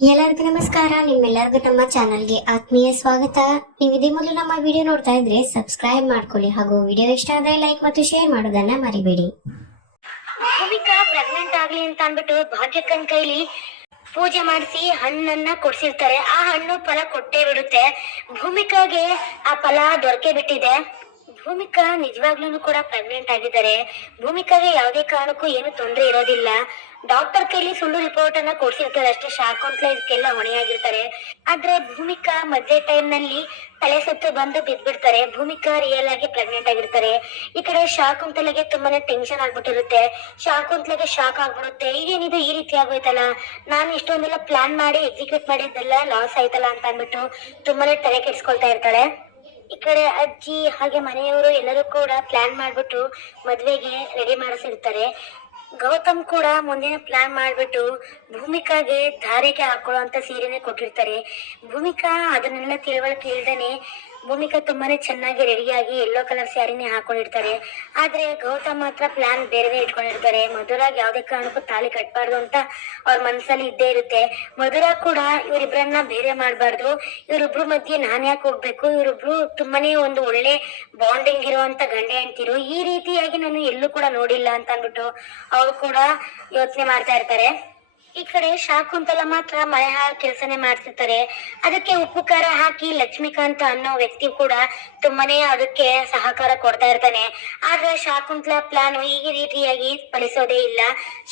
ಎಲ್ಲರಿಗೂ ನಮಸ್ಕಾರ. ನಿಮ್ಮೆಲ್ಲರಿಗೂ ನಮ್ಮ ಚಾನಲ್ಗೆ ಆತ್ಮೀಯ ಸ್ವಾಗತ. ನೀವು ಇದೇ ಮೊದಲು ನಮ್ಮ ವಿಡಿಯೋ ನೋಡ್ತಾ ಇದ್ರೆ ಸಬ್ಸ್ಕ್ರೈಬ್ ಮಾಡ್ಕೊಳ್ಳಿ ಹಾಗೂ ವಿಡಿಯೋ ಇಷ್ಟ ಆದ್ರೆ ಲೈಕ್ ಮತ್ತು ಶೇರ್ ಮಾಡೋದನ್ನ ಮರಿಬೇಡಿ. ಭೂಮಿಕಾ ಪ್ರೆಗ್ನೆಂಟ್ ಆಗ್ಲಿ ಅಂತ ಅನ್ಬಿಟ್ಟು ಭಾಗ್ಯಕ್ಕನ್ ಕೈಲಿ ಪೂಜೆ ಮಾಡಿಸಿ ಹಣ್ಣನ್ನ ಕೊಡ್ಸಿರ್ತಾರೆ. ಆ ಹಣ್ಣು ಫಲ ಕೊಟ್ಟೇ ಬಿಡುತ್ತೆ. ಭೂಮಿಕಾಗೆ ಆ ಫಲ ದೊರಕೆ ಬಿಟ್ಟಿದೆ. ಭೂಮಿಕಾ ನಿಜವಾಗ್ಲೂ ಕೂಡ ಪ್ರೆಗ್ನೆಂಟ್ ಆಗಿದ್ದಾರೆ. ಭೂಮಿಕಾಗೆ ಯಾವುದೇ ಕಾರಣಕ್ಕೂ ಏನು ತೊಂದರೆ ಇರೋದಿಲ್ಲ. ಡಾಕ್ಟರ್ ಕೈಲಿ ಸುಳ್ಳು ರಿಪೋರ್ಟ್ ಅನ್ನ ಕೊಡ್ಸಿರ್ತಾರೆ ಅಷ್ಟೇ ಶಾಕ್ ಅಂತ ಇದಕ್ಕೆಲ್ಲ ಹೊಣೆಯಾಗಿರ್ತಾರೆ. ಆದ್ರೆ ಭೂಮಿಕಾ ಮಧ್ಯೆ ಟೈಮ್ನಲ್ಲಿ ತಲೆ ಸುತ್ತು ಬಂದು ಬಿದ್ದ್ಬಿಡ್ತಾರೆ ಭೂಮಿಕಾ ರಿಯಲ್ ಆಗಿ ಪ್ರೆಗ್ನೆಂಟ್ ಆಗಿರ್ತಾರೆ. ಈ ಕಡೆ ಶಾಕುಂತಲೆಗೆ ತುಂಬಾನೇ ಟೆನ್ಷನ್ ಆಗ್ಬಿಟ್ಟಿರುತ್ತೆ. ಶಾಕುಂತಲೆಗೆ ಶಾಕ್ ಆಗ್ಬಿಡುತ್ತೆ. ಈಗೇನಿದು ಈ ರೀತಿ ಆಗೋಯ್ತಲ್ಲ? ನಾನು ಇಷ್ಟೊಂದೆಲ್ಲ ಪ್ಲಾನ್ ಮಾಡಿ ಎಕ್ಸಿಕ್ಯೂಟ್ ಮಾಡಿದ್ದೆಲ್ಲ ಲಾಸ್ ಆಯ್ತಲ್ಲ ಅಂತ ಅಂದ್ಬಿಟ್ಟು ತುಂಬಾನೇ ತಲೆ ಕೆಡ್ಸ್ಕೊಳ್ತಾ ಇರ್ತಾಳೆ. ಈ ಕಡೆ ಅಜ್ಜಿ ಹಾಗೆ ಮನೆಯವರು ಎಲ್ಲರೂ ಕೂಡ ಪ್ಲಾನ್ ಮಾಡ್ಬಿಟ್ಟು ಮದ್ವೆಗೆ ರೆಡಿ ಮಾಡಿಸಿರ್ತಾರೆ. ಗೌತಮ್ ಕೂಡ ಮುಂದಿನ ಪ್ಲಾನ್ ಮಾಡ್ಬಿಟ್ಟು ಭೂಮಿಕಾಗೆ ಧಾರೆಗೆ ಹಾಕೊಳ್ಳುವಂತ ಸೀರೆನೆ ಕೊಟ್ಟಿರ್ತಾರೆ. ಭೂಮಿಕಾ ಅದನ್ನೆಲ್ಲ ತಿಳುವಳಿಕೆ ಇಲ್ದೇನೆ ಭೂಮಿಕಾ ತುಂಬಾನೇ ಚೆನ್ನಾಗಿ ರೆಡಿಯಾಗಿ ಯೆಲ್ಲೋ ಕಲರ್ ಸ್ಯಾರಿನೇ ಹಾಕೊಂಡಿರ್ತಾರೆ. ಆದ್ರೆ ಗೌತಮ್ ಮಾತ್ರ ಪ್ಲಾನ್ ಬೇರೆ ಇಟ್ಕೊಂಡಿರ್ತಾರೆ. ಮಧುರಾಗ್ ಯಾವುದೇ ಕಾರಣಕ್ಕೂ ತಾಳಿ ಕಟ್ಬಾರ್ದು ಅಂತ ಅವ್ರ ಮನಸ್ಸಲ್ಲಿ ಇದ್ದೇ ಇರುತ್ತೆ. ಮಧುರಾ ಕೂಡ ಇವರಿಬ್ರನ್ನ ಬೇರೆ ಮಾಡಬಾರ್ದು. ಇವರಿಬ್ರು ಮಧ್ಯೆ ನಾನು ಯಾಕೆ ಹೋಗ್ಬೇಕು? ಇವರಿಬ್ರು ತುಂಬಾನೇ ಒಂದು ಒಳ್ಳೆ ಬಾಂಡಿಂಗ್ ಇರುವಂತ ಗಂಡ ಹೆಂಡ್ತಿರು. ಈ ರೀತಿಯಾಗಿ ನಾನು ಎಲ್ಲೂ ಕೂಡ ನೋಡಿಲ್ಲ ಅಂತ ಅಂದ್ಬಿಟ್ಟು ಅವ್ರು ಕೂಡ ಯೋಚನೆ ಮಾಡ್ತಾ ಇರ್ತಾರೆ. ಈ ಕಡೆ ಶಾಕುಂತಲ ಮಾತ್ರ ಮಳೆ ಹಾಳ ಕೆಲಸನೇ ಮಾಡ್ತಿರ್ತಾರೆ. ಅದಕ್ಕೆ ಉಪ್ಪು, ಖಾರ ಹಾಕಿ ಲಕ್ಷ್ಮೀಕಾಂತ ಅನ್ನೋ ವ್ಯಕ್ತಿ ಕೂಡ ತುಂಬಾನೇ ಅದಕ್ಕೆ ಸಹಕಾರ ಕೊಡ್ತಾ ಇರ್ತಾನೆ. ಆದ್ರೆ ಶಾಕುಂತಲ ಪ್ಲಾನ್ ಈ ರೀತಿಯಾಗಿ ಫಲಿಸೋದೇ ಇಲ್ಲ.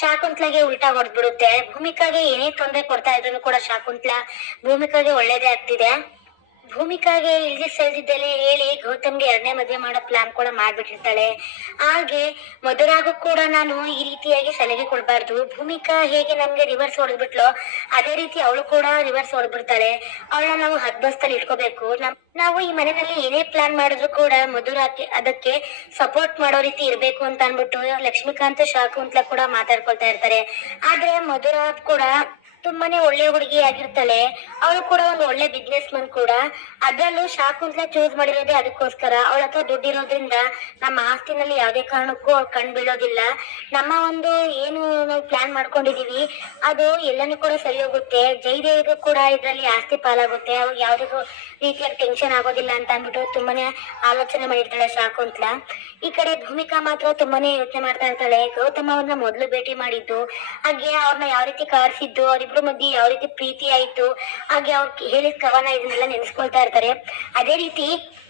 ಶಾಕುಂತಲಾಗೆ ಉಲ್ಟಾ ಹೊಡೆದ್ಬಿಡುತ್ತೆ. ಭೂಮಿಕಾಗೆ ಏನೇ ತೊಂದರೆ ಕೊಡ್ತಾ ಇದ್ರು ಕೂಡ ಶಾಕುಂತಲ ಭೂಮಿಕಾಗೆ ಒಳ್ಳೇದೇ ಆಗ್ತಿದೆ. ಭೂಮಿಕಾಗೆ ಇಲ್ದಿ ಸಲ್ದಿದ್ದೆಲ್ಲ ಹೇಳಿ ಗೌತಮ್ಗೆ ಎರಡನೇ ಮದುವೆ ಮಾಡೋ ಪ್ಲಾನ್ ಕೂಡ ಮಾಡ್ಬಿಟ್ಟಿರ್ತಾಳೆ. ಹಾಗೆ ಮಧುರಾಗೂ ಕೂಡ ನಾನು ಈ ರೀತಿಯಾಗಿ ಸಲಹೆ ಕೊಡಬಾರ್ದು. ಭೂಮಿಕಾ ಹೇಗೆ ನಮ್ಗೆ ರಿವರ್ಸ್ ಹೊಡೆದ್ಬಿಟ್ಲೋ ಅದೇ ರೀತಿ ಅವಳು ಕೂಡ ರಿವರ್ಸ್ ಹೊಡೆದ್ಬಿಡ್ತಾಳೆ. ಅವಳನ್ನ ನಾವು ಹದ್ಬಸ್ತಲ್ಲಿ ಇಟ್ಕೋಬೇಕು. ನಮ್, ನಾವು ಈ ಮನೆಯಲ್ಲಿ ಏನೇ ಪ್ಲಾನ್ ಮಾಡಿದ್ರು ಕೂಡ ಮಧುರಾಕೆ ಅದಕ್ಕೆ ಸಪೋರ್ಟ್ ಮಾಡೋ ರೀತಿ ಇರಬೇಕು ಅಂತ ಅನ್ಬಿಟ್ಟು ಲಕ್ಷ್ಮೀಕಾಂತ್ ಶಾಕುಂತ್ಲ ಕೂಡ ಮಾತಾಡ್ಕೊಳ್ತಾ ಇರ್ತಾರೆ. ಆದ್ರೆ ಮಧುರಾ ಕೂಡ ತುಂಬಾನೇ ಒಳ್ಳೆ ಹುಡುಗಿ ಆಗಿರ್ತಾಳೆ. ಅವಳು ಕೂಡ ಒಂದು ಒಳ್ಳೆ ಬಿಸ್ನೆಸ್ ಮನ್ ಕೂಡ. ಅದರಲ್ಲೂ ಶಾಕುಂತ್ಲ ಚೂಸ್ ಮಾಡಿರೋದೇ ಅದಕ್ಕೋಸ್ಕರ. ಅವಳ ಹತ್ರ ದುಡ್ಡಿರೋದ್ರಿಂದ ನಮ್ಮ ಆಸ್ತಿನಲ್ಲಿ ಯಾವುದೇ ಕಾರಣಕ್ಕೂ ಅವ್ಳು ಕಣ್ ಬೀಳೋದಿಲ್ಲ. ನಮ್ಮ ಒಂದು ಏನು ನಾವು ಪ್ಲಾನ್ ಮಾಡ್ಕೊಂಡಿದೀವಿ, ಅದು ಎಲ್ಲನೂ ಕೂಡ ಸರಿ ಹೋಗುತ್ತೆ. ಜೈದೇವಿಗೂ ಕೂಡ ಇದರಲ್ಲಿ ಆಸ್ತಿ ಪಾಲಾಗುತ್ತೆ. ಅವ್ರಿಗೆ ಯಾವುದೇ ರೀತಿಯ ಟೆನ್ಷನ್ ಆಗೋದಿಲ್ಲ ಅಂತ ಅಂದ್ಬಿಟ್ಟು ತುಂಬಾನೇ ಆಲೋಚನೆ ಮಾಡಿರ್ತಾಳೆ ಶಾಕುಂತ್ಲ ಈ ಕಡೆ ಭೂಮಿಕಾ ಮಾತ್ರ ತುಂಬಾನೇ ಯೋಚನೆ ಮಾಡ್ತಾ ಇರ್ತಾಳೆ. ಗೌತಮ್ ಅವ್ರನ್ನ ಮೊದಲು ಭೇಟಿ ಮಾಡಿದ್ದು, ಹಾಗೆ ಅವ್ರನ್ನ ಯಾವ ರೀತಿ ಕಾಡ್ಸಿದ್ದು ಅವರಿಬ್ರು ಮಧ್ಯೆ ಯಾವ ರೀತಿ ಪ್ರೀತಿ ಆಯ್ತು, ಹಾಗೆ ಅವ್ರ ಹೇಳಿದ ಕವನ ಇದನ್ನೆಲ್ಲ ನೆನೆಸ್ಕೊಳ್ತಾ ಇರ್ತಾರೆ. ಅದೇ ರೀತಿ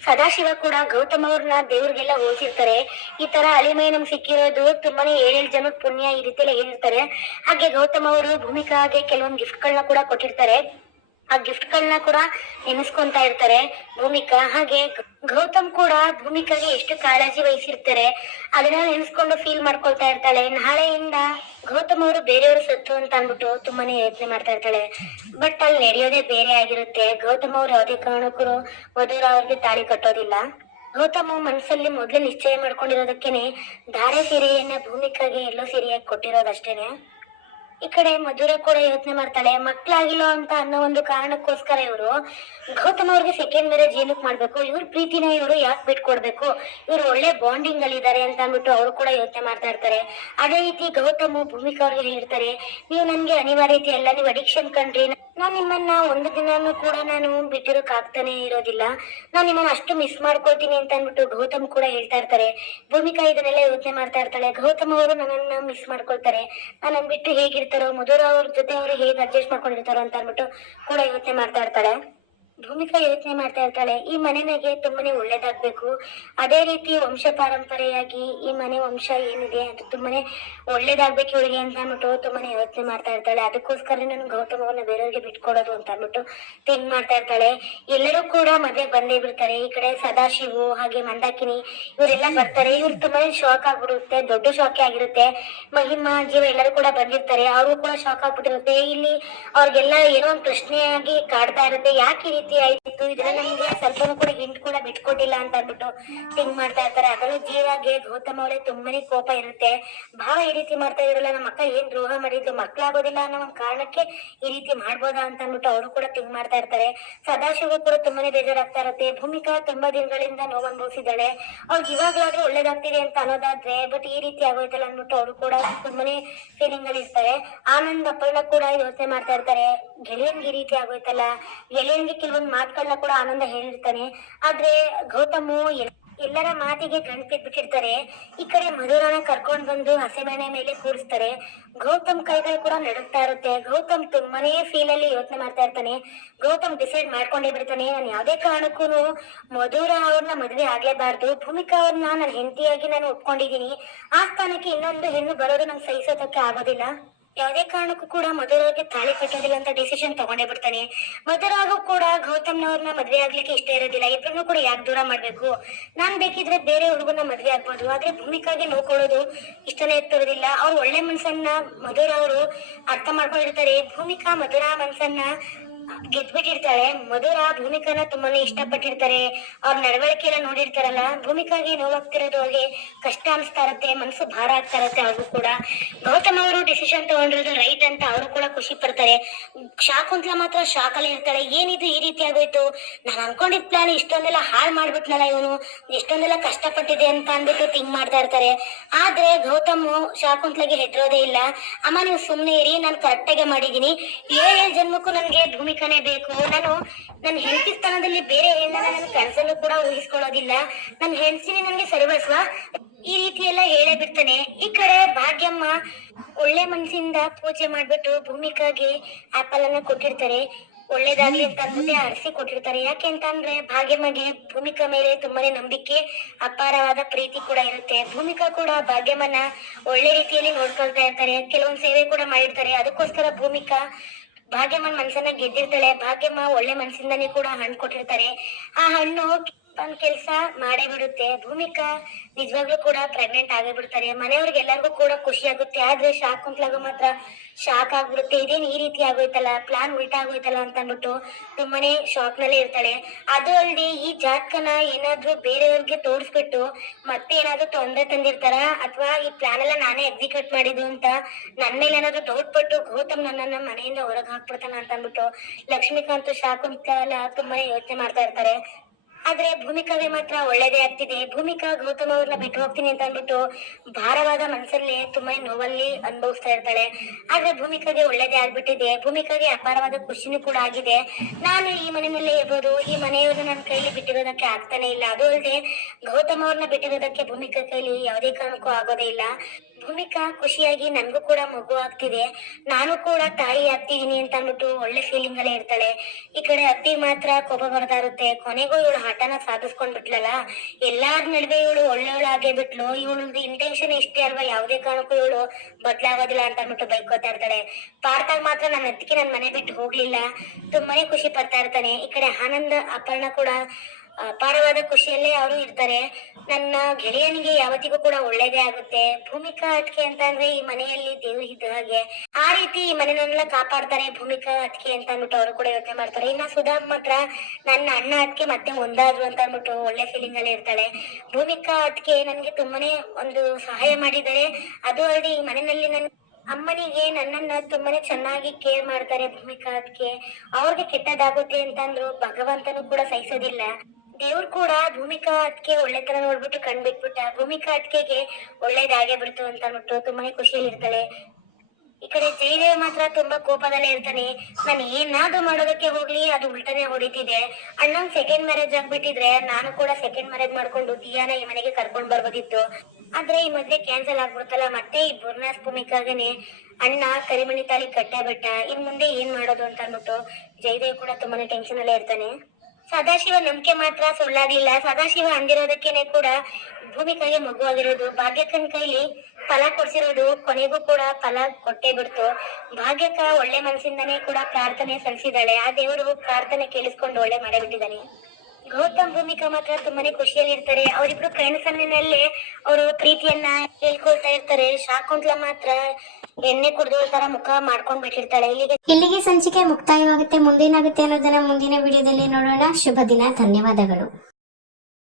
ಸದಾಶಿವ ಕೂಡ ಗೌತಮ್ ಅವ್ರನ್ನ ದೇವ್ರಿಗೆಲ್ಲ ಹೋಲಿಸಿರ್ತಾರೆ ಈ ತರ ಅಳಿಮೈ ನಮ್ಗೆ ಸಿಕ್ಕಿರೋದು ತುಂಬಾನೇ ಏಳೇಳು ಜನದ ಪುಣ್ಯ ಈ ರೀತಿ ಎಲ್ಲ ಹೇಳಿರ್ತಾರೆ. ಹಾಗೆ ಗೌತಮ್ ಅವರು ಭೂಮಿಕಾಗೆ ಕೆಲವೊಂದು ಗಿಫ್ಟ್ಗಳನ್ನ ಕೂಡ ಕೊಟ್ಟಿರ್ತಾರೆ. ಆ ಗಿಫ್ಟ್ ಗಳನ್ನ ಕೂಡ ನೆನೆಸ್ಕೊಂತಾ ಇರ್ತಾರೆ. ಭೂಮಿಕಾ, ಹಾಗೆ ಗೌತಮ್ ಕೂಡ ಭೂಮಿಕಾಗೆ ಎಷ್ಟು ಕಾಳಜಿ ವಹಿಸಿರ್ತಾರೆ, ಅದನ್ನ ನೆನೆಸ್ಕೊಂಡು ಫೀಲ್ ಮಾಡ್ಕೊಳ್ತಾ ಇರ್ತಾಳೆ. ನಾಳೆಯಿಂದ ಗೌತಮ್ ಅವರು ಬೇರೆಯವರು ಸತ್ತು ಅಂತ ಅಂದ್ಬಿಟ್ಟು ತುಂಬಾನೇ ಯೋಚನೆ ಮಾಡ್ತಾ ಇರ್ತಾಳೆ. ಬಟ್ ಅಲ್ಲಿ ನಡೆಯೋದೇ ಬೇರೆ ಆಗಿರುತ್ತೆ. ಗೌತಮ್ ಅವ್ರು ಯಾವುದೇ ಕಾರಣಕ್ಕೂ ಮಧುರ ಅವ್ರಿಗೆ ತಾಳಿ ಕಟ್ಟೋದಿಲ್ಲ. ಗೌತಮ್ ಮನಸ್ಸಲ್ಲಿ ಮೊದ್ಲೇ ನಿಶ್ಚಯ ಮಾಡ್ಕೊಂಡಿರೋದಕ್ಕೇನೆ ಧಾರೆ ಸೀರೆಯನ್ನ ಭೂಮಿಕಾಗೆ ಎಲ್ಲೋ ಸೀರೆಯಾಗಿ ಕೊಟ್ಟಿರೋದಷ್ಟೇನೆ. ಈ ಕಡೆ ಮಧುರ ಕೂಡ ಯೋಚನೆ ಮಾಡ್ತಾಳೆ. ಮಕ್ಕಳಾಗಿಲ್ಲ ಅಂತ ಅನ್ನೋ ಒಂದು ಕಾರಣಕ್ಕೋಸ್ಕರ ಇವರು ಗೌತಮ್ ಅವ್ರಿಗೆ ಸೆಕೆಂಡ್ ಮ್ಯಾರೇಜ್ ಏನಕ್ಕೆ ಮಾಡ್ಬೇಕು? ಇವ್ರ ಪ್ರೀತಿನ ಇವರು ಯಾಕೆ ಬಿಟ್ಕೊಡ್ಬೇಕು? ಇವ್ರು ಒಳ್ಳೆ ಬಾಂಡಿಂಗ್ ಅಲ್ಲಿ ಇದಾರೆ ಅಂತ ಅಂದ್ಬಿಟ್ಟು ಅವರು ಕೂಡ ಯೋಚನೆ ಮಾಡ್ತಾ ಇರ್ತಾರೆ. ಅದೇ ರೀತಿ ಗೌತಮ್ ಭೂಮಿಕಾ ಅವ್ರಿಗೆ ಹೇಳಿರ್ತಾರೆ, ನೀವು ನನ್ಗೆ ಅನಿವಾರ್ಯತೆ ಎಲ್ಲ ನೀವು ಅಡಿಕ್ಷನ್ ಕಂಡ್ರಿ ನಾನ್ ನಿಮ್ಮನ್ನ ಒಂದು ದಿನಾನು ಕೂಡ ನಾನು ಬಿಟ್ಟಿರೋಕ್ ಆಗ್ತಾನೆ ಇರೋದಿಲ್ಲ. ನಾನು ನಿಮ್ಮನ್ನ ಅಷ್ಟು ಮಿಸ್ ಮಾಡ್ಕೊಳ್ತೀನಿ ಅಂತ ಅಂದ್ಬಿಟ್ಟು ಗೌತಮ್ ಕೂಡ ಹೇಳ್ತಾ ಇರ್ತಾರೆ. ಭೂಮಿಕಾ ಇದನ್ನೆಲ್ಲ ಯೋಚನೆ ಮಾಡ್ತಾ ಇರ್ತಾಳೆ. ಗೌತಮ್ ಅವರು ನನ್ನನ್ನ ಮಿಸ್ ಮಾಡ್ಕೊಳ್ತಾರೆ. ನಾನು ಬಿಟ್ಟು ಹೇಗಿರ್ತಾರೋ, ಮಧುರ ಅವ್ರ ಜೊತೆ ಅವರು ಹೇಗೆ ಅಡ್ಜಸ್ಟ್ ಮಾಡ್ಕೊಂಡಿರ್ತಾರೋ ಅಂತ ಅಂದ್ಬಿಟ್ಟು ಕೂಡ ಯೋಚನೆ ಮಾಡ್ತಾ ಇರ್ತಾಳೆ. ಭೂಮಿಕಾ ಯೋಚನೆ ಮಾಡ್ತಾ ಇರ್ತಾಳೆ, ಈ ಮನೆನಾಗೆ ತುಂಬಾನೇ ಒಳ್ಳೇದಾಗ್ಬೇಕು. ಅದೇ ರೀತಿ ವಂಶ ಪಾರಂಪರೆಯಾಗಿ ಈ ಮನೆ ವಂಶ ಏನಿದೆ ಅದು ತುಂಬಾನೇ ಒಳ್ಳೇದಾಗ್ಬೇಕು ಇವಳಿಗೆ ಅಂತ ಅಂದ್ಬಿಟ್ಟು ತುಂಬಾನೇ ಯೋಚನೆ ಮಾಡ್ತಾ ಇರ್ತಾಳೆ. ಅದಕ್ಕೋಸ್ಕರ ನಾನು ಗೌತಮವನ್ನ ಬೇರೆಯವ್ರಿಗೆ ಬಿಟ್ಕೊಡೋದು ಅಂತ ಅಂದ್ಬಿಟ್ಟು ತಿಂಕ್ ಮಾಡ್ತಾ ಇರ್ತಾಳೆ. ಎಲ್ಲರೂ ಕೂಡ ಮದ್ವೆ ಬಂದೇ ಬಿಡ್ತಾರೆ. ಈ ಕಡೆ ಸದಾಶಿವು ಹಾಗೆ ಮಂದಾಕಿನಿ ಇವರೆಲ್ಲ ಬರ್ತಾರೆ. ಇವ್ರು ತುಂಬಾನೇ ಶಾಕ್ ಆಗ್ಬಿಡುತ್ತೆ, ದೊಡ್ಡ ಶಾಕ್ ಆಗಿರುತ್ತೆ. ಮಹಿಮಾ, ಜೀವ ಎಲ್ಲರೂ ಕೂಡ ಬಂದಿರ್ತಾರೆ. ಅವ್ರಿಗೂ ಕೂಡ ಶಾಕ್ ಆಗ್ಬಿಟ್ಟಿರುತ್ತೆ. ಇಲ್ಲಿ ಅವ್ರಿಗೆಲ್ಲ ಏನೋ ಒಂದು ಪ್ರಶ್ನೆಯಾಗಿ ಕಾಡ್ತಾ ಇರುತ್ತೆ. ಯಾಕೆ ರೀತಿ ರೀತಿ ಆಯ್ತು ಇದನ್ನ ನಮ್ಗೆ ಸ್ವಲ್ಪನೂ ಕೂಡ ಹಿಂಟ್ ಕೂಡ ಬಿಟ್ಕೊಟ್ಟಿಲ್ಲ ಅಂತ ಅಂದ್ಬಿಟ್ಟು ಥಿಂಕ್ ಮಾಡ್ತಾ ಇರ್ತಾರೆ. ಅದರಲ್ಲೂ ಜೀವಾಗೆ ಗೌತಮ್ ಅವರೇ ತುಂಬಾನೇ ಕೋಪ ಇರುತ್ತೆ. ಭಾವ ಈ ರೀತಿ ಮಾಡ್ತಾ ಇದ್ರಲ್ಲ ನಮ್ಮ ಅಕ್ಕ ಏನ್ ದ್ರೋಹ ಮಾಡಿದ್ರು ಮಕ್ಳಾಗೋದಿಲ್ಲ ಅನ್ನೋ ಒಂದ್ ಕಾರಣಕ್ಕೆ ಈ ರೀತಿ ಮಾಡ್ಬೋದಾ ಅಂತ ಅಂದ್ಬಿಟ್ಟು ಅವರು ಕೂಡ ಥಿಂಕ್ ಮಾಡ್ತಾ ಇರ್ತಾರೆ. ಸದಾಶಿವ ಕೂಡ ತುಂಬಾನೇ ಬೇಜಾರಾಗ್ತಾ ಇರುತ್ತೆ. ಭೂಮಿಕಾ ತುಂಬಾ ದಿನಗಳಿಂದ ನೋವು ಅನುಭವಿಸಿದ್ದಾಳೆ. ಅವ್ರಿಗೆ ಇವಾಗ್ಲಾದ್ರೂ ಒಳ್ಳೇದಾಗ್ತಿದೆ ಅಂತ ಅನ್ನೋದಾದ್ರೆ ಬಟ್ ಈ ರೀತಿ ಆಗೋಯ್ತಲ್ಲ ಅಂದ್ಬಿಟ್ಟು ಅವರು ಕೂಡ ತುಂಬಾನೇ ಫೀಲಿಂಗ್ಗಳು ಇರ್ತಾರೆ. ಆನಂದ್ ಅಪ್ಪಣ್ಣ ಕೂಡ ಯೋಚನೆ ಮಾಡ್ತಾ ಇರ್ತಾರೆ. ಗೆಳೆಯನ್ಗೆ ಈ ರೀತಿ ಆಗೋಯ್ತಲ್ಲ, ಗೆಳೆಯನ್ಗೆ ಕೆಲವೊಂದು ಮಾತುಗಳನ್ನ ಕೂಡ ಆನಂದ ಹೇಳಿರ್ತಾನೆ. ಆದ್ರೆ ಗೌತಮು ಎಲ್ಲರ ಮಾತಿಗೆ ಕಣ್ತಿದ್ ಬಿಟ್ಟಿರ್ತಾರೆ ಈ ಕಡೆ ಮಧುರನ ಕರ್ಕೊಂಡ್ ಬಂದು ಹಸೆಮಣೆ ಮೇಲೆ ಕೂರಿಸ್ತಾರೆ. ಗೌತಮ್ ಕೈಗಳು ಕೂಡ ನಡುಗ್ತಾ ಇರುತ್ತೆ. ಗೌತಮ್ ತುಂಬಾನೇ ಫೀಲ್ ಅಲ್ಲಿ ಯೋಚನೆ ಮಾಡ್ತಾ ಇರ್ತಾನೆ. ಗೌತಮ್ ಡಿಸೈಡ್ ಮಾಡ್ಕೊಂಡೇ ಬಿಡ್ತಾನೆ. ನಾನು ಯಾವ್ದೇ ಕಾರಣಕ್ಕೂ ಮಧುರ ಅವ್ರನ್ನ ಮದುವೆ ಆಗ್ಲೇಬಾರ್ದು. ಭೂಮಿಕಾ ಅವ್ರನ್ನ ನಾನು ಹೆಂಡತಿಯಾಗಿ ನಾನು ಒಪ್ಕೊಂಡಿದೀನಿ ಆ ಸ್ಥಾನಕ್ಕೆ ಇನ್ನೊಂದು ಹೆಣ್ಣು ಬರೋದು ನಂಗೆ ಸಹಿಸೋದಕ್ಕೆ ಆಗೋದಿಲ್ಲ. ಯಾವುದೇ ಕಾರಣಕ್ಕೂ ಕೂಡ ಮಧುರವ್ರಿಗೆ ತಾಳಿ ಕಟ್ಟೋದಿಲ್ಲ ಅಂತ ಡಿಸಿಷನ್ ತಗೊಂಡೇ ಬಿಡ್ತಾನೆ. ಮಧುರಾಗೂ ಕೂಡ ಗೌತಮ್ನವ್ರನ್ನ ಮದ್ವೆ ಆಗ್ಲಿಕ್ಕೆ ಇಷ್ಟ ಇರೋದಿಲ್ಲ. ಇಬ್ಬರನ್ನು ಕೂಡ ಯಾಕೆ ದೂರ ಮಾಡ್ಬೇಕು? ನಾನ್ ಬೇಕಿದ್ರೆ ಬೇರೆ ಹುಡುಗನ ಮದ್ವೆ ಆಗ್ಬೋದು. ಆದ್ರೆ ಭೂಮಿಕಾಗೆ ನೋಡ್ಕೊಳ್ಳೋದು ಇಷ್ಟನೇ ಇರ್ತಿರೋದಿಲ್ಲ ಅವ್ರು ಒಳ್ಳೆ ಮನ್ಸನ್ನ ಮಧುರ ಅವರು ಅರ್ಥ ಮಾಡ್ಕೊಂಡಿರ್ತಾರೆ. ಭೂಮಿಕಾ ಮಧುರ ಮನ್ಸನ್ನ ಗೆದ್ಬಿಟ್ಟಿರ್ತಾಳೆ ಮಧುರ ಭೂಮಿಕಾನ ತುಂಬಾನೇ ಇಷ್ಟಪಟ್ಟಿರ್ತಾರೆ. ಅವ್ರ ನಡವಳಿಕೆ ಎಲ್ಲ ನೋಡಿರ್ತಾರಲ್ಲ, ಭೂಮಿಕಾಗೆ ನೋವಾಗ್ತಿರೋದು ಅವ್ರಿಗೆ ಕಷ್ಟ ಅನಿಸ್ತಾ ಇರತ್ತೆ ಮನಸ್ಸು ಭಾರ ಆಗ್ತಾ ಇರತ್ತೆ ಅವ್ರಿಗೂ ಕೂಡ. ಗೌತಮ್ ಅವರು ಡಿಸಿಷನ್ ತಗೊಂಡಿರೋದು ರೈಟ್ ಅಂತ ಅವರು ಕೂಡ ಖುಷಿ ಪಡ್ತಾರೆ. ಶಾಕುಂತ್ಲ ಮಾತ್ರ ಶಾಕ್ ಅಲ್ಲಿ ಇರ್ತಾಳೆ. ಏನಿದು ಈ ರೀತಿ ಆಗೋಯ್ತು? ನಾನು ಅನ್ಕೊಂಡಿದ್ ಪ್ಲಾನ್ ಇಷ್ಟೊಂದೆಲ್ಲ ಹಾಳು ಮಾಡ್ಬಿಟ್ನಲ್ಲ ಇವನು. ಎಷ್ಟೊಂದೆಲ್ಲ ಕಷ್ಟಪಟ್ಟಿದೆ ಅಂತ ಅಂದ್ಬಿಟ್ಟು ತಿಂಗ್ ಮಾಡ್ತಾ ಇರ್ತಾರೆ. ಆದ್ರೆ ಗೌತಮ್ ಶಾಕುಂತ್ಲಗೆ ಹೆದರೋದೇ ಇಲ್ಲ. ಅಮ್ಮ, ನೀವು ಸುಮ್ಮನೆ ಇರಿ, ನಾನು ಕರೆಕ್ಟಾಗಿ ಮಾಡಿದೀನಿ ಏಳು ಜನ್ಮಕ್ಕೂ ನನಗೆ ಭೂಮಿಕಾನೇ ಬೇಕು. ನಾನು ನನ್ನ ಹೆಂಡತಿ ಸ್ಥಾನದಲ್ಲಿ ಬೇರೆ ಹೆಣ್ಣನ್ನ ನಾನು ಕೂಡ ಊಹಿಸ್ಕೊಳ್ಳೋದಿಲ್ಲ. ನನ್ನ ಹೆಂಡತಿನೇ ನನಗೆ ಸರ್ವಸ್ವ. ಈ ರೀತಿ ಎಲ್ಲ ಹೇಳೇ ಬಿಡ್ತಾನೆ. ಈ ಕಡೆ ಭಾಗ್ಯಮ್ಮ ಒಳ್ಳೆ ಮನಸ್ಸಿಂದ ಪೂಜೆ ಮಾಡ್ಬಿಟ್ಟು ಭೂಮಿಕಾಗೆ ಆಪಲ್ ಅನ್ನ ಕೊಟ್ಟಿರ್ತಾರೆ. ಒಳ್ಳೇದಾಗ್ಲಿ ಅಂತ ಅರಸಿ ಕೊಟ್ಟಿರ್ತಾರೆ. ಯಾಕೆ ಅಂತ ಅಂದ್ರೆ ಭಾಗ್ಯಮ್ಮಗೆ ಭೂಮಿಕಾ ಮೇಲೆ ತುಂಬಾನೇ ನಂಬಿಕೆ, ಅಪಾರವಾದ ಪ್ರೀತಿ ಕೂಡ ಇರುತ್ತೆ. ಭೂಮಿಕಾ ಕೂಡ ಭಾಗ್ಯಮ್ಮನ ಒಳ್ಳೆ ರೀತಿಯಲ್ಲಿ ನೋಡ್ಕೊಳ್ತಾ ಇರ್ತಾರೆ. ಕೆಲವೊಂದು ಸೇವೆ ಕೂಡ ಮಾಡಿರ್ತಾರೆ. ಅದಕ್ಕೋಸ್ಕರ ಭೂಮಿಕಾ ಭಾಗ್ಯಮ್ಮನ ಮನ್ಸನ್ನ ಗೆದ್ದಿರ್ತಾಳೆ. ಭಾಗ್ಯಮ್ಮ ಒಳ್ಳೆ ಮನ್ಸಿಂದಾನೇ ಕೂಡ ಹಣ್ಣು ಕೊಟ್ಟಿರ್ತಾರೆ. ಆ ಹಣ್ಣು ತನ್ನ ಕೆಲಸ ಮಾಡೇ ಬಿಡುತ್ತೆ. ಭೂಮಿಕಾ ನಿಜವಾಗ್ಲೂ ಕೂಡ ಪ್ರೆಗ್ನೆಂಟ್ ಆಗೇ ಬಿಡ್ತಾರೆ. ಮನೆಯವ್ರಿಗೆ ಎಲ್ಲರಿಗೂ ಕೂಡ ಖುಷಿ ಆಗುತ್ತೆ. ಆದ್ರೆ ಶಾಕ್ ಕುಂತ್ಲಾಗ ಮಾತ್ರ ಶಾಕ್ ಆಗ್ಬಿಡುತ್ತೆ. ಇದೇನು ಈ ರೀತಿ ಆಗೋಯ್ತಲ್ಲ? ಪ್ಲಾನ್ ಉಲ್ಟಾ ಆಗೋಯ್ತಲ್ಲ ಅಂತ ಅಂದ್ಬಿಟ್ಟು ತುಂಬಾನೇ ಶಾಕ್ನಲ್ಲಿ ಇರ್ತಾಳೆ. ಅದು ಅಲ್ಲದೆ ಈ ಜಾತಕನ ಏನಾದ್ರೂ ಬೇರೆಯವ್ರಿಗೆ ತೋರಿಸ್ಬಿಟ್ಟು ಮತ್ತೆ ಏನಾದ್ರೂ ತೊಂದರೆ ತಂದಿರ್ತಾರ? ಅಥವಾ ಈ ಪ್ಲಾನ್ ಎಲ್ಲ ನಾನೇ ಎಕ್ಸಿಕ್ಯೂಟ್ ಮಾಡಿದ್ದು ಅಂತ ನನ್ನ ಮೇಲೆ ಏನಾದ್ರೂ ಡೌಟ್ ಪಟ್ಟು ಗೌತಮ್ ನನ್ನನ್ನ ಮನೆಯಿಂದ ಹೊರಗೆ ಹಾಕ್ಬಿಡ್ತಾನ ಅಂತ ಅಂದ್ಬಿಟ್ಟು ಲಕ್ಷ್ಮೀಕಾಂತ್ ಶಾಕುಂತಲ ತುಂಬಾನೇ ಯೋಚನೆ ಮಾಡ್ತಾ ಇರ್ತಾರೆ. ಆದ್ರೆ ಭೂಮಿಕಾಗೆ ಮಾತ್ರ ಒಳ್ಳೇದೇ ಆಗ್ತಿದೆ. ಭೂಮಿಕಾ ಗೌತಮ್ ಅವ್ರನ್ನ ಬಿಟ್ಟು ಹೋಗ್ತೀನಿ ಅಂತ ಅಂದ್ಬಿಟ್ಟು ಭಾರವಾದ ಮನಸ್ಸಲ್ಲಿ ತುಂಬಾ ನೋವಲ್ಲಿ ಅನುಭವಿಸ್ತಾ ಇರ್ತಾಳೆ. ಆದ್ರೆ ಭೂಮಿಕಾಗೆ ಒಳ್ಳೇದೇ ಆಗ್ಬಿಟ್ಟಿದೆ. ಭೂಮಿಕಾಗೆ ಅಪಾರವಾದ ಖುಷಿನೂ ಕೂಡ ಆಗಿದೆ. ನಾನು ಈ ಮನೆಯಲ್ಲೇ ಇರ್ಬೋದು. ಈ ಮನೆಯವ್ರನ್ನ ನನ್ನ ಕೈಲಿ ಬಿಟ್ಟಿರೋದಕ್ಕೆ ಆಗ್ತಾನೆ ಇಲ್ಲ. ಅದು ಅಲ್ಲದೆ ಗೌತಮ್ ಅವ್ರನ್ನ ಬಿಟ್ಟಿರೋದಕ್ಕೆ ಭೂಮಿಕಾ ಕೈಲಿ ಯಾವುದೇ ಕಾರಣಕ್ಕೂ ಆಗೋದೇ ಇಲ್ಲ. ಭೂಮಿಕಾ ಖುಷಿಯಾಗಿ ನನ್ಗೂ ಕೂಡ ಮಗು ಆಗ್ತಿದೆ. ನಾನು ಕೂಡ ತಾಯಿ ಆಗ್ತಿದ್ದೀನಿ ಅಂತ ಅಂದ್ಬಿಟ್ಟು ಒಳ್ಳೆ ಫೀಲಿಂಗ್ ಅಲ್ಲೇ ಇರ್ತಾಳೆ. ಈ ಕಡೆ ಅತ್ತಿ ಮಾತ್ರ ಕೋಪ ಬರ್ತಾ ಇರುತ್ತೆ. ಕೊನೆಗೂ ಇವಳು ಹಠನ ಸಾಧಿಸ್ಕೊಂಡ್ ಬಿಟ್ಲಲ್ಲ ಎಲ್ಲಾರ್ ನಡುವೆ ಇವಳು ಒಳ್ಳೆಯವಳಾಗೇ ಬಿಟ್ಲು. ಇವಳು ಇಂಟೆನ್ಷನ್ ಇಷ್ಟೇ ಅಲ್ವಾ, ಯಾವ್ದೇ ಕಾರಣಕ್ಕೂ ಇವಳು ಬದ್ಲಾಗೋದಿಲ್ಲ ಅಂತ ಅಂದ್ಬಿಟ್ಟು ಬೈಕೋತಾ ಇರ್ತಾಳೆ. ಪಾರ್ಥಾಗ್ ಮಾತ್ರ ನನ್ನ ಅತ್ತಿಗೆ ನನ್ನ ಮನೆ ಬಿಟ್ಟು ಹೋಗ್ಲಿಲ್ಲ. ತುಂಬಾನೇ ಖುಷಿ ಪಡ್ತಾ ಇರ್ತಾನೆ. ಈ ಕಡೆ ಆನಂದ್, ಅಪರ್ಣ ಕೂಡ ಅಪಾರವಾದ ಖುಷಿಯಲ್ಲೇ ಅವರು ಇರ್ತಾರೆ. ನನ್ನ ಗೆಳೆಯನಿಗೆ ಯಾವತ್ತಿಗೂ ಕೂಡ ಒಳ್ಳೇದೇ ಆಗುತ್ತೆ. ಭೂಮಿಕಾ ಅಟ್ಕೆ ಅಂತ ಅಂದ್ರೆ ಈ ಮನೆಯಲ್ಲಿ ದೇವ್ರು ಇದ್ದ ಹಾಗೆ. ಆ ರೀತಿ ಈ ಮನೆಯನ್ನೆಲ್ಲ ಕಾಪಾಡ್ತಾರೆ ಭೂಮಿಕಾ ಅಟ್ಕೆ ಅಂತ ಅಂದ್ಬಿಟ್ಟು ಅವರು ಕೂಡ ಯೋಚನೆ ಮಾಡ್ತಾರೆ. ಇನ್ನ ಸುಧಾ ಮಾತ್ರ ನನ್ನ ಅಣ್ಣ ಅಟ್ಕೆ ಮತ್ತೆ ಒಂದಾದ್ರು ಅಂತ ಅಂದ್ಬಿಟ್ಟು ಒಳ್ಳೆ ಫೀಲಿಂಗ್ ಅಲ್ಲಿ ಇರ್ತಾಳೆ. ಭೂಮಿಕಾ ಅಟ್ಕೆ ನನ್ಗೆ ತುಂಬಾನೇ ಒಂದು ಸಹಾಯ ಮಾಡಿದ್ದಾರೆ. ಅದು ಅಲ್ಲದೆ ಈ ಮನೆಯಲ್ಲಿ ನನ್ ಅಮ್ಮನಿಗೆ ನನ್ನನ್ನ ತುಂಬಾನೇ ಚೆನ್ನಾಗಿ ಕೇರ್ ಮಾಡ್ತಾರೆ ಭೂಮಿಕಾ ಅದಕ್ಕೆ ಅವ್ರಿಗೆ ಕೆಟ್ಟದಾಗುತ್ತೆ ಅಂತಂದ್ರು ಭಗವಂತನು ಕೂಡ ಸಹಿಸೋದಿಲ್ಲ. ದೇವ್ರು ಕೂಡ ಭೂಮಿಕಾ ಅದಕ್ಕೆ ಒಳ್ಳೆತನ ನೋಡ್ಬಿಟ್ಟು ಕಣ್ಬಿಟ್ಬಿಟ್ಟ ಭೂಮಿಕಾ ಅಟ್ಕೆಗೆ ಒಳ್ಳೇದಾಗೇ ಬಿಡ್ತು ಅಂತ ಅನ್ಬಿಟ್ಟು ತುಂಬಾನೇ ಖುಷಿಯಲ್ಲಿ ಇರ್ತಾಳೆ. ಈ ಕಡೆ ಜಯದೇವ್ ಮಾತ್ರ ತುಂಬಾ ಕೋಪದಲ್ಲೇ ಇರ್ತಾನೆ. ನಾನು ಏನಾದ್ರೂ ಮಾಡೋದಕ್ಕೆ ಹೋಗ್ಲಿ, ಅದು ಉಲ್ಟನೆ ಹೊಡಿತಿದೆ. ಅಣ್ಣನ್ ಸೆಕೆಂಡ್ ಮ್ಯಾರೇಜ್ ಆಗ್ಬಿಟ್ಟಿದ್ರೆ ನಾನು ಕೂಡ ಸೆಕೆಂಡ್ ಮ್ಯಾರೇಜ್ ಮಾಡ್ಕೊಂಡು ದಿಯಾನ ಈ ಮನೆಗೆ ಕರ್ಕೊಂಡ್ ಬರ್ಬೋದಿತ್ತು. ಆದ್ರೆ ಈ ಮದ್ವೆ ಕ್ಯಾನ್ಸಲ್ ಆಗ್ಬಿಡ್ತಲ್ಲ, ಮತ್ತೆ ಈ ಬುರ್ನಾಸ್ ಭೂಮಿಕಾಗನೆ ಅಣ್ಣ ಕರಿಮಣಿ ತಾಳಿ ಕಟ್ಟೆ ಬಿಟ್ಟ ಇನ್ ಮುಂದೆ ಏನ್ ಮಾಡೋದು ಅಂತ ಅನ್ಬಿಟ್ಟು ಜಯದೇವ್ ಕೂಡ ತುಂಬಾನೇ ಟೆನ್ಷನ್ ಅಲ್ಲೇ ಇರ್ತಾನೆ. ಸದಾಶಿವ ನಂಬಿಕೆ ಮಾತ್ರ ಸುಳ್ಳಾಗಿಲ್ಲ ಸದಾಶಿವ ಅಂದಿರೋದಕ್ಕೇನೆ ಕೂಡ ಭೂಮಿಕಾಗೆ ಮಗು ಆಗಿರೋದು ಭಾಗ್ಯಕ್ಕನ ಕೈಲಿ ಫಲ ಕೊಡ್ಸಿರೋದು, ಕೊನೆಗೂ ಕೂಡ ಫಲ ಕೊಟ್ಟೇ ಬಿಡ್ತು. ಭಾಗ್ಯಕ್ಕ ಒಳ್ಳೆ ಮನಸ್ಸಿಂದನೇ ಕೂಡ ಪ್ರಾರ್ಥನೆ ಸಲ್ಲಿಸಿದಾಳೆ ಆ ದೇವರು ಪ್ರಾರ್ಥನೆ ಕೇಳಿಸ್ಕೊಂಡು ಒಳ್ಳೆ ಮಾಡೇ ಬಿಟ್ಟಿದ್ದಾನೆ. ಗೌತಮ್ ಭೂಮಿಕಾ ಮಾತ್ರ ತುಂಬಾನೇ ಖುಷಿಯಲ್ಲಿ ಇರ್ತಾರೆ. ಅವರಿಬ್ರು ಕನಸನ್ನಲ್ಲಿ ಅವರು ಪ್ರೀತಿಯನ್ನ ಹೇಳ್ಕೊಳ್ತಾ ಇರ್ತಾರೆ. ಶಾಕುಂತ್ಲ ಮಾತ್ರ ಎಣ್ಣೆ ಕುಡಿದೋಳ್ ತರ ಮುಖ ಮಾಡ್ಕೊಂಡ್ ಬಿಟ್ಟಿರ್ತಾಳೆ. ಇಲ್ಲಿಗೆ ಇಲ್ಲಿಗೆ ಸಂಚಿಕೆ ಮುಕ್ತಾಯವಾಗುತ್ತೆ. ಮುಂದೇನಾಗುತ್ತೆ ಅನ್ನೋದನ್ನ ಮುಂದಿನ ವಿಡಿಯೋದಲ್ಲಿ ನೋಡೋಣ. ಶುಭ ದಿನ. ಧನ್ಯವಾದಗಳು.